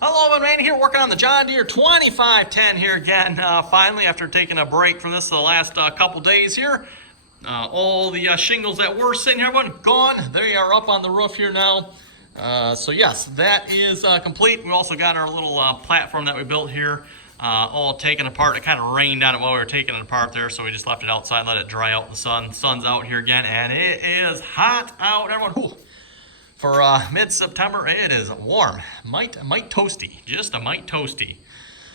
Hello, I'm Randy here working on the John Deere 2510 here again. Finally, after taking a break from this the last couple days here. All the shingles that were sitting here, everyone, gone. They are up on the roof here now. So yes, that is complete. We also got our little platform that we built here all taken apart. It kind of rained on it while we were taking it apart there, so we just left it outside, let it dry out in the sun. The sun's out here again, and it is hot out, everyone. Whew. For mid-September, it is warm, mite toasty, just a mite toasty.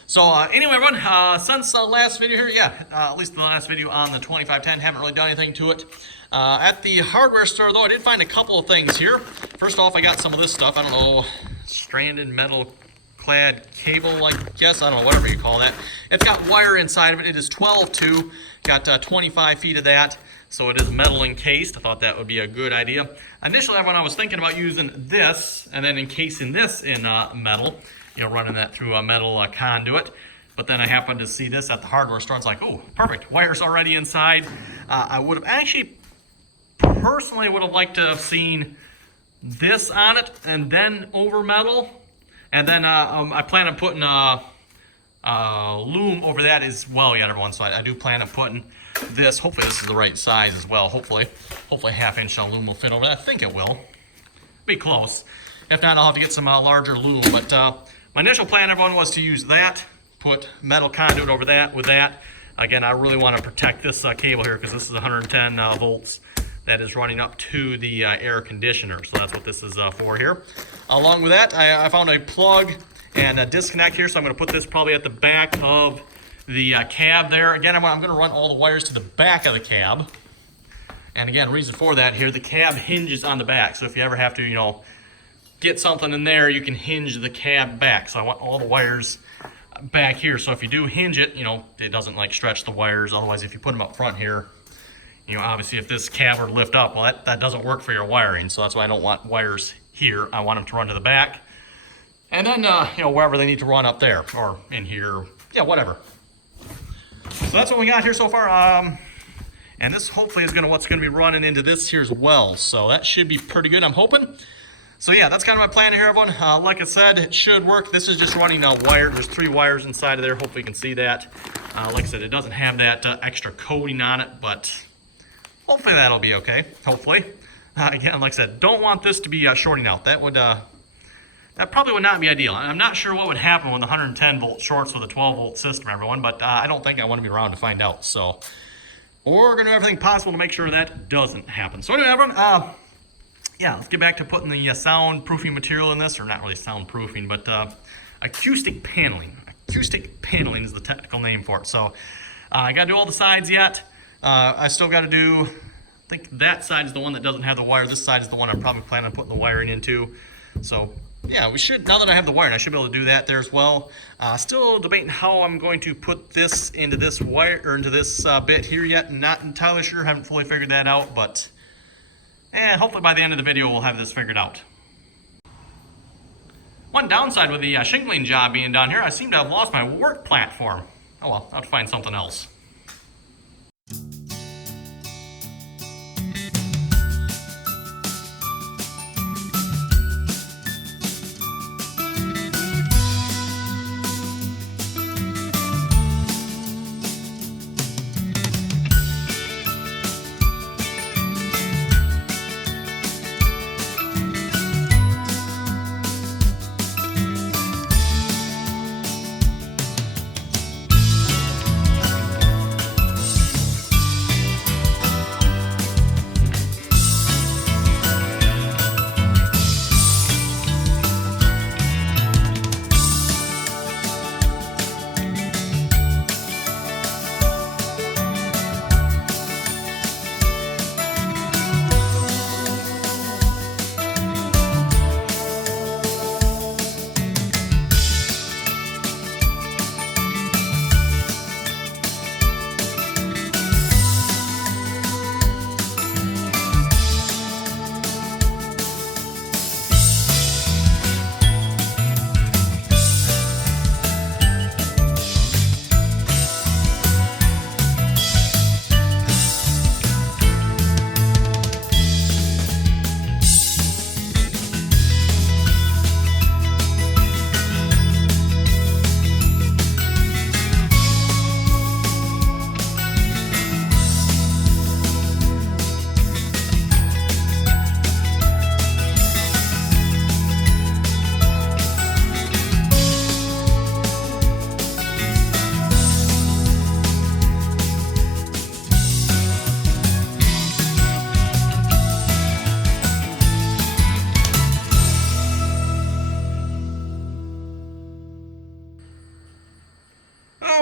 So anyway, everyone, since last video here, at least the last video on the 2510, haven't really done anything to it. At the hardware store, though, I did find a couple of things here. First off, I got some of this stuff. I don't know, stranded metal clad cable, I guess. I don't know, whatever you call that. It's got wire inside of it. It is 12-2, got 25 feet of that. So it is metal encased. I thought that would be a good idea. Initially, when I was thinking about using this and then encasing this in metal, running that through a metal conduit. But then I happened to see this at the hardware store. It's like, oh, perfect. Wire's already inside. I would have actually, personally, would have liked to have seen this on it and then over metal. And then I plan on putting loom over that as well yet, everyone. So I do plan on putting this. Hopefully this is the right size as well. Hopefully half-inch loom will fit over that. I think it will. Be close. If not, I'll have to get some larger loom. But my initial plan, everyone, was to use that, put metal conduit over that with that. Again, I really want to protect this cable here because this is 110 volts that is running up to the air conditioner. So that's what this is for here. Along with that, I found a plug and a disconnect here. So I'm going to put this probably at the back of the cab there. Again, I'm going to run all the wires to the back of the cab. And again, reason for that here, the cab hinges on the back. So if you ever have to, get something in there, you can hinge the cab back. So I want all the wires back here. So if you do hinge it, it doesn't like stretch the wires. Otherwise, if you put them up front here, obviously if this cab were to lift up, well, that doesn't work for your wiring. So that's why I don't want wires here. I want them to run to the back. And then, wherever they need to run up there or in here, whatever. So that's what we got here so far. And this hopefully is what's going to be running into this here as well. So that should be pretty good, I'm hoping. So yeah, that's kind of my plan here, everyone. Like I said, it should work. This is just running a wire. There's 3 wires inside of there. Hopefully you can see that. Like I said, it doesn't have that extra coating on it, but hopefully that'll be okay. Hopefully. Again, like I said, don't want this to be shorting out. That probably would not be ideal. I'm not sure what would happen when the 110 volt shorts with a 12 volt system, everyone, but I don't think I want to be around to find out. So we're going to do everything possible to make sure that doesn't happen. So anyway, everyone, let's get back to putting the soundproofing material in this, or not really soundproofing, but acoustic paneling. Acoustic paneling is the technical name for it. So I got to do all the sides yet. I still got to do, I think that side is the one that doesn't have the wire. This side is the one I'm probably planning on putting the wiring into. So yeah, we should, now that I have the wiring, I should be able to do that there as well. Still debating how I'm going to put this into this wire, or into this bit here yet. Not entirely sure, haven't fully figured that out, but hopefully by the end of the video we'll have this figured out. One downside with the shingling job being done here, I seem to have lost my work platform. Oh well, I'll have to find something else.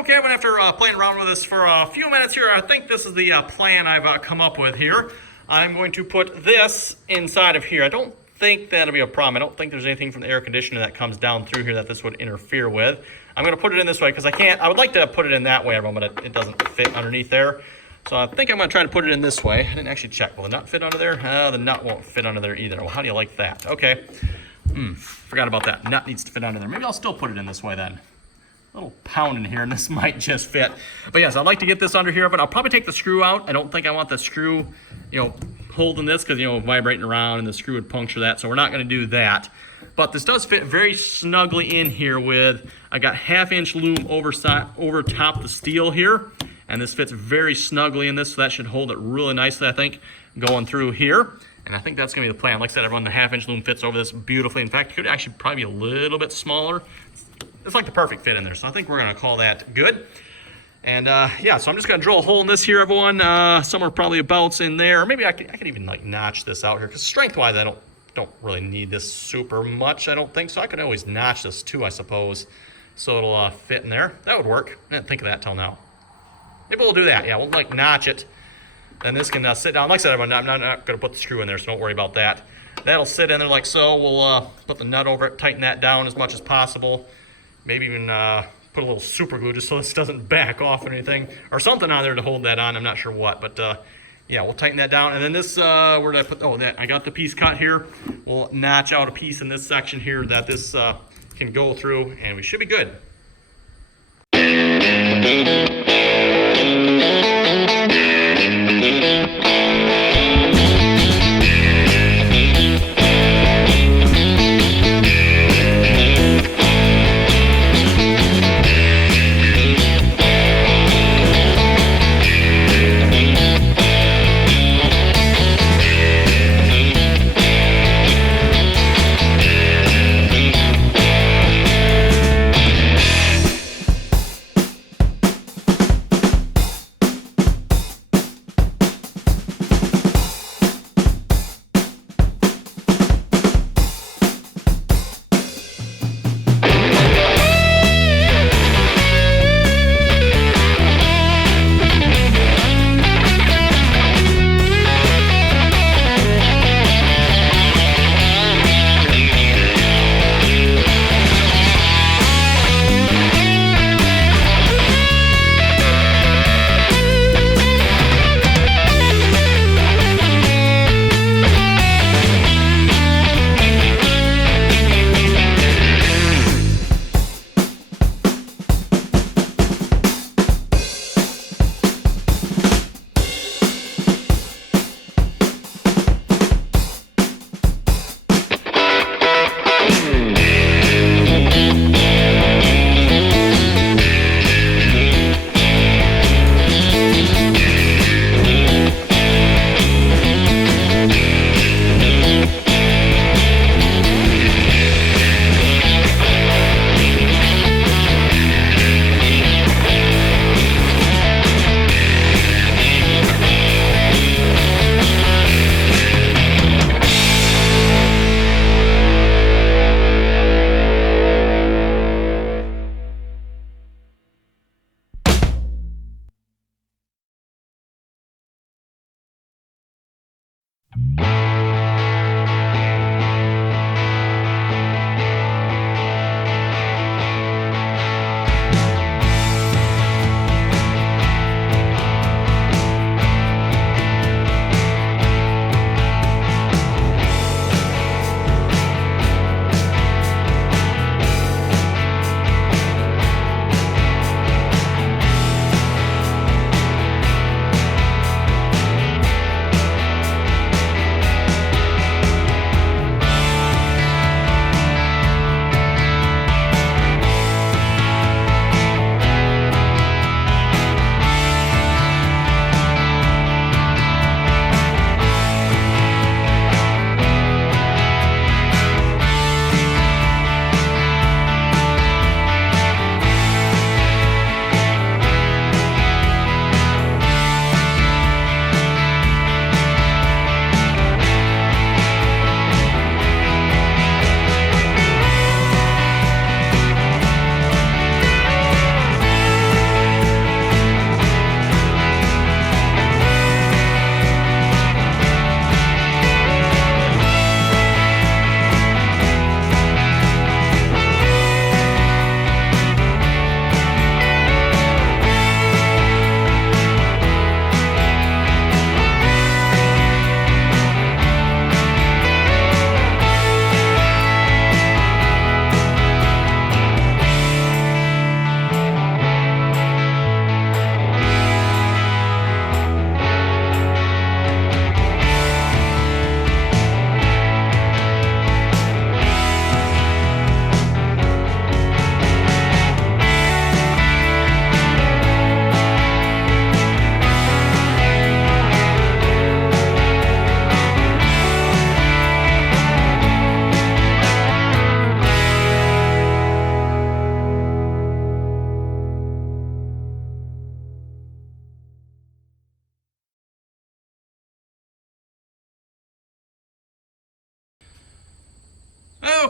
Okay, but after playing around with this for a few minutes here, I think this is the plan I've come up with here. I'm going to put this inside of here. I don't think that'll be a problem. I don't think there's anything from the air conditioner that comes down through here that this would interfere with. I'm going to put it in this way because I would like to put it in that way, everyone, but it doesn't fit underneath there. So I think I'm going to try to put it in this way. I didn't actually check. Will the nut fit under there? The nut won't fit under there either. Well, how do you like that? Okay. Forgot about that. Nut needs to fit under there. Maybe I'll still put it in this way then. A little pound in here, and this might just fit. But yes, I'd like to get this under here, but I'll probably take the screw out. I don't think I want the screw, holding this because, vibrating around and the screw would puncture that. So we're not going to do that. But this does fit very snugly in here I got 1/2-inch loom over top the steel here. And this fits very snugly in this, so that should hold it really nicely, I think, going through here. And I think that's going to be the plan. Like I said, everyone, the 1/2-inch loom fits over this beautifully. In fact, it could actually probably be a little bit smaller. It's like the perfect fit in there, so I think we're going to call that good. And yeah, so I'm just going to drill a hole in this here, everyone, somewhere probably about in there. Or maybe I could even like notch this out here, because strength-wise, I don't really need this super much, I don't think. So I could always notch this too, I suppose, so it'll fit in there. That would work. I didn't think of that till now. Maybe we'll do that. Yeah, we'll like notch it. Then this can sit down. Like I said, I'm not going to put the screw in there, so don't worry about that. That'll sit in there like so. We'll put the nut over it, tighten that down as much as possible. Maybe even put a little super glue just so this doesn't back off or anything. Or something on there to hold that on. I'm not sure what. But yeah, we'll tighten that down. And then this, where did I put? Oh, I got the piece cut here. We'll notch out a piece in this section here that this can go through. And we should be good.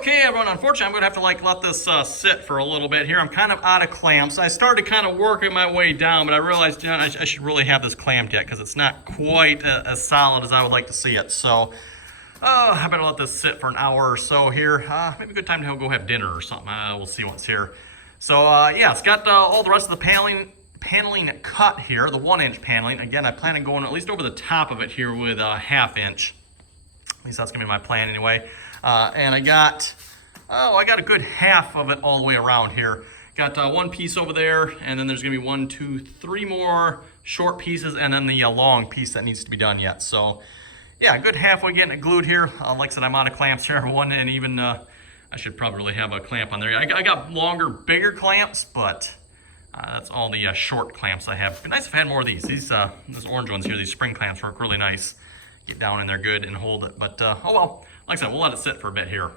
Okay, everyone, unfortunately, I'm going to have to let this sit for a little bit here. I'm kind of out of clamps. I started kind of working my way down, but I realized, I should really have this clamped yet because it's not quite as solid as I would like to see it. So, I better let this sit for an hour or so here. Maybe a good time to go have dinner or something. We'll see what's here. So, yeah, it's got all the rest of the paneling cut here, the 1-inch paneling. Again, I plan on going at least over the top of it here with a 1/2 inch. At least that's going to be my plan anyway. And I got a good half of it all the way around here. Got one piece over there, and then there's gonna be 1, 2, 3 more short pieces, and then the long piece that needs to be done yet. So yeah, a good halfway getting it glued here. Like I said, I'm out of clamps here, everyone, and even I should probably really have a clamp on there. I got longer, bigger clamps, but that's all the short clamps I have. It'd be nice if I had more of these. These orange ones here, these spring clamps, work really nice. Get down in there good and hold it. But oh well, like I said, we'll let it sit for a bit here.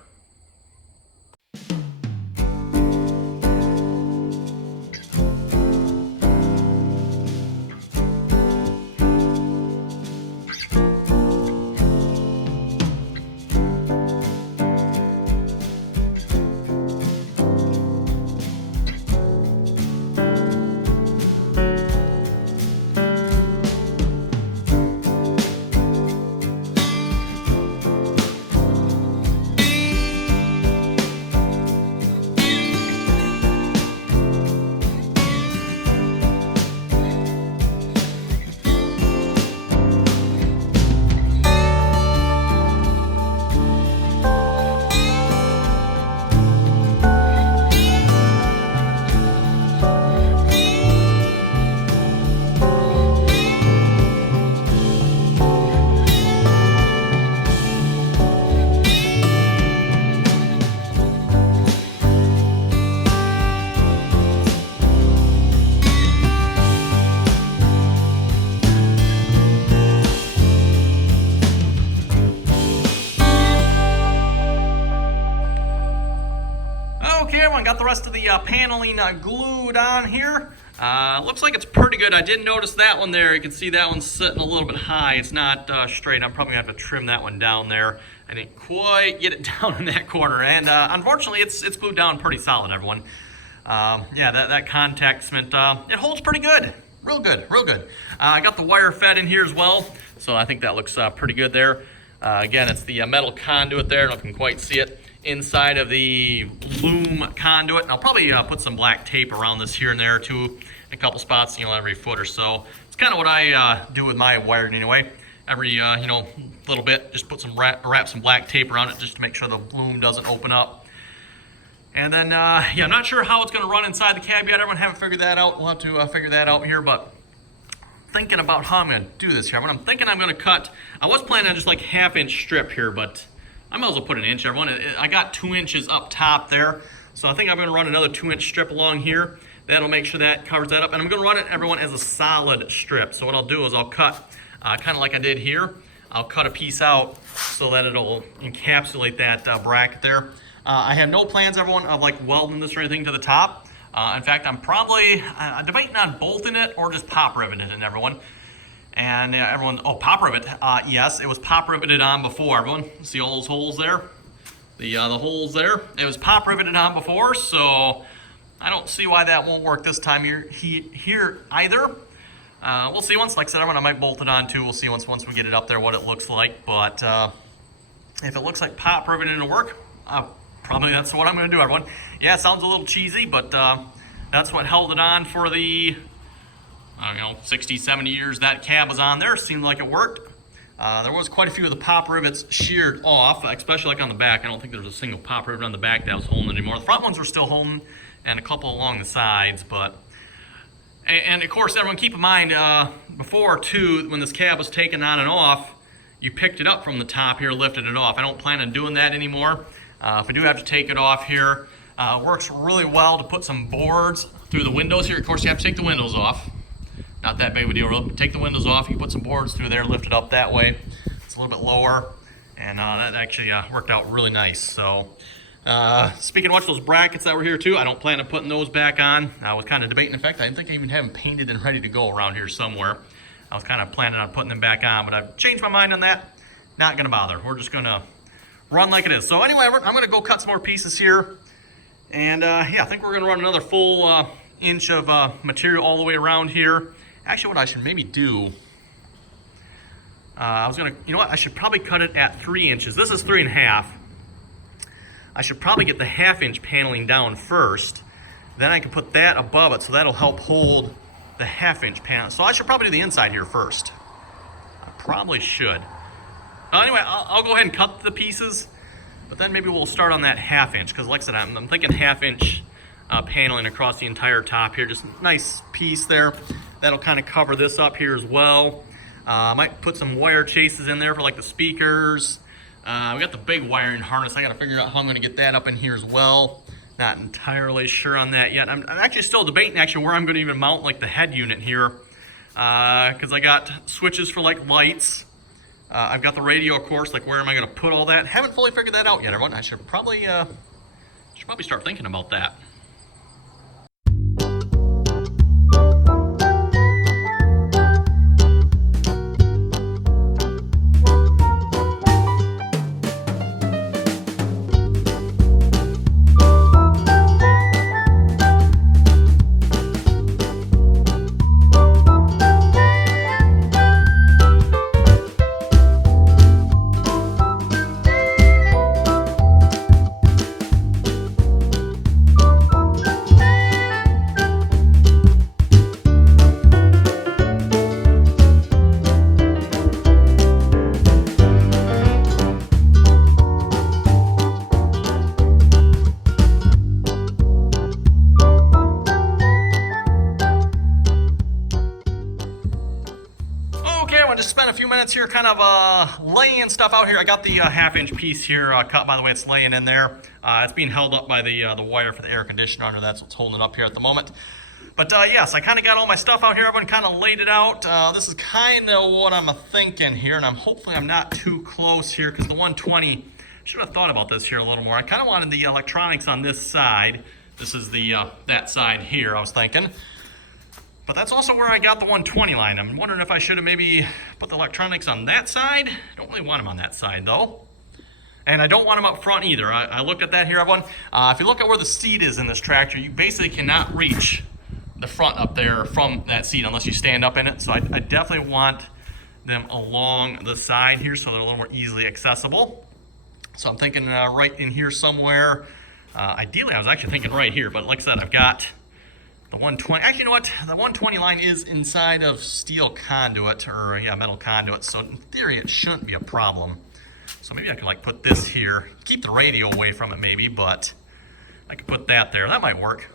Got the rest of the paneling glued on here. Looks like it's pretty good. I did notice that one there. You can see that one's sitting a little bit high. It's not straight. I'm probably gonna have to trim that one down there. I didn't quite get it down in that corner, and unfortunately, it's glued down pretty solid, everyone. Yeah, that contact cement, it holds pretty good. Real good, real good. I got the wire fed in here as well, so I think that looks pretty good there. Again, it's the metal conduit there. I don't know if you can quite see it. Inside of the loom conduit. And I'll probably put some black tape around this here and there too, a couple spots, every foot or so. It's kind of what I do with my wiring anyway. Every little bit, just put some wrap some black tape around it just to make sure the loom doesn't open up. And then yeah, I'm not sure how it's going to run inside the cab yet. Everyone haven't figured that out. We'll have to figure that out here, but thinking about how I'm going to do this here. I'm thinking I'm going to cut. I was planning on just like 1/2 inch strip here, but I might as well put an inch, everyone. I got 2 inches up top there, so I think I'm going to run another 2-inch strip along here. That'll make sure that covers that up, and I'm going to run it, everyone, as a solid strip. So what I'll do is I'll cut, kind of like I did here, I'll cut a piece out so that it'll encapsulate that bracket there. I have no plans, everyone, of like welding this or anything to the top. In fact, I'm probably debating on bolting it or just pop riveting it, everyone. And everyone, oh, pop rivet, yes, it was pop riveted on before, everyone. See all those holes there? The holes there? It was pop riveted on before, so I don't see why that won't work this time here either. We'll see once, like I said, everyone, I might bolt it on too. We'll see once we get it up there what it looks like, but if it looks like pop riveting will work, probably that's what I'm gonna do, everyone. Yeah, it sounds a little cheesy, but that's what held it on for the 60, 70 years that cab was on there. Seemed like it worked. There was quite a few of the pop rivets sheared off, especially like on the back. I don't think there was a single pop rivet on the back that was holding anymore. The front ones were still holding, and a couple along the sides, but... And of course, everyone keep in mind, before too, when this cab was taken on and off, you picked it up from the top here, lifted it off. I don't plan on doing that anymore. If I do have to take it off here, works really well to put some boards through the windows here. Of course, you have to take the windows off. Not that big of a deal, really. Take the windows off, you put some boards through there, lift it up that way. It's a little bit lower, and that actually worked out really nice. So, speaking of which, those brackets that were here too, I don't plan on putting those back on. I was kind of debating. In fact, I didn't think I even have them painted and ready to go around here somewhere. I was kind of planning on putting them back on, but I've changed my mind on that. Not gonna bother. We're just gonna run like it is. So anyway, I'm going to go cut some more pieces here. And yeah, I think we're going to run another full inch of material all the way around here. Actually, what I should maybe do, I was going to, you know what, I should probably cut it at 3 inches. This is 3.5. I should probably get the 1/2 inch paneling down first. Then I can put that above it, so that'll help hold the 1/2 inch panel. So I should probably do the inside here first. I probably should. Anyway, I'll go ahead and cut the pieces, but then maybe we'll start on that 1/2 inch, because like I said, I'm thinking 1/2 inch paneling across the entire top here. Just a nice piece there. That'll kind of cover this up here as well. I might put some wire chases in there for like the speakers. We got the big wiring harness. I got to figure out how I'm going to get that up in here as well. Not entirely sure on that yet. I'm actually still debating actually where I'm going to even mount like the head unit here, because I got switches for like lights. I've got the radio, of course. Like, where am I going to put all that? Haven't fully figured that out yet, everyone. I should probably start thinking about that. Just spend a few minutes here kind of laying stuff out here. I got the 1/2 inch piece here cut, by the way. It's laying in there. It's being held up by the wire for the air conditioner under. That's what's holding it up here at the moment. But yes, I kind of got all my stuff out here. Everyone kind of laid it out. This is kind of what I'm thinking here, and hopefully I'm not too close here, because the 120, should have thought about this here a little more. I kind of wanted the electronics on this side. This is the that side here, I was thinking. But that's also where I got the 120 line. I'm wondering if I should have maybe put the electronics on that side. I don't really want them on that side though. And I don't want them up front either. I looked at that here, everyone. If you look at where the seat is in this tractor, you basically cannot reach the front up there from that seat unless you stand up in it. So I definitely want them along the side here so they're a little more easily accessible. So I'm thinking right in here somewhere. Ideally, I was actually thinking right here, but like I said, I've got the 120, actually, you know what? The 120 line is inside of steel conduit, or yeah, metal conduit. So in theory, it shouldn't be a problem. So maybe I could like put this here, keep the radio away from it maybe, but I could put that there. That might work.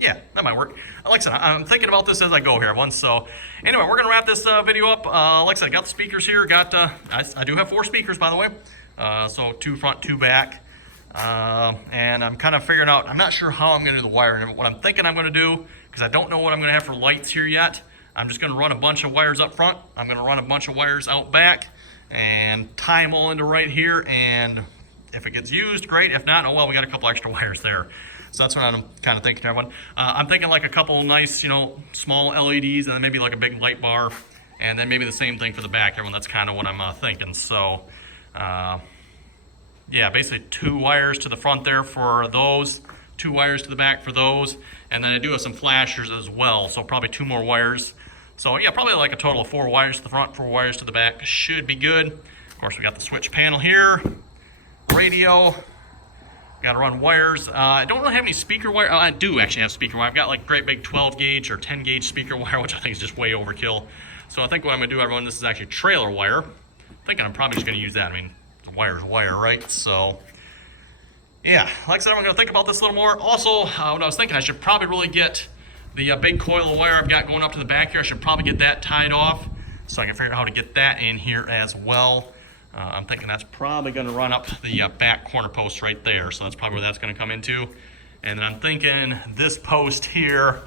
Yeah, that might work. Like I said, I'm thinking about this as I go here, everyone. So anyway, we're gonna wrap this video up. Like I said, I got the speakers here. I do have 4 speakers, by the way. So 2 front, 2 back. And I'm kind of figuring out, I'm not sure how I'm going to do the wiring. What I'm thinking I'm going to do, because I don't know what I'm going to have for lights here yet, I'm just going to run a bunch of wires up front. I'm going to run a bunch of wires out back and tie them all into right here. And if it gets used, great. If not, oh well, we got a couple extra wires there. So that's what I'm kind of thinking, everyone. I'm thinking like a couple nice, you know, small LEDs, and then maybe like a big light bar, and then maybe the same thing for the back, everyone. That's kind of what I'm thinking. So, yeah, basically 2 wires to the front there for those, 2 wires to the back for those, and then I do have some flashers as well, so probably 2 more wires. So yeah, probably like a total of 4 wires to the front, 4 wires to the back. Should be good. Of course, we got the switch panel here, radio, got to run wires. I don't really have any speaker wire. I do actually have speaker wire. I've got like great big 12 gauge or 10 gauge speaker wire, which I think is just way overkill. So I think what I'm gonna do, everyone, this is actually trailer wire. I'm thinking I'm probably just gonna use that. I mean, wire's wire, right? So yeah, like I said, I'm going to think about this a little more. Also, what I was thinking, I should probably really get the big coil of wire I've got going up to the back here. I should probably get that tied off so I can figure out how to get that in here as well. I'm thinking that's probably going to run up the back corner post right there. So that's probably where that's going to come into. And then I'm thinking this post here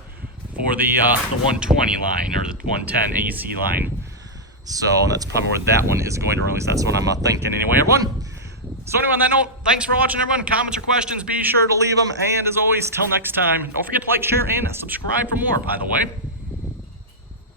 for the 120 line, or the 110 AC line. So that's probably where that one is going to release. That's what I'm thinking anyway, everyone. So anyway, on that note, thanks for watching, everyone. Comments or questions, be sure to leave them. And as always, till next time, don't forget to like, share, and subscribe for more, by the way.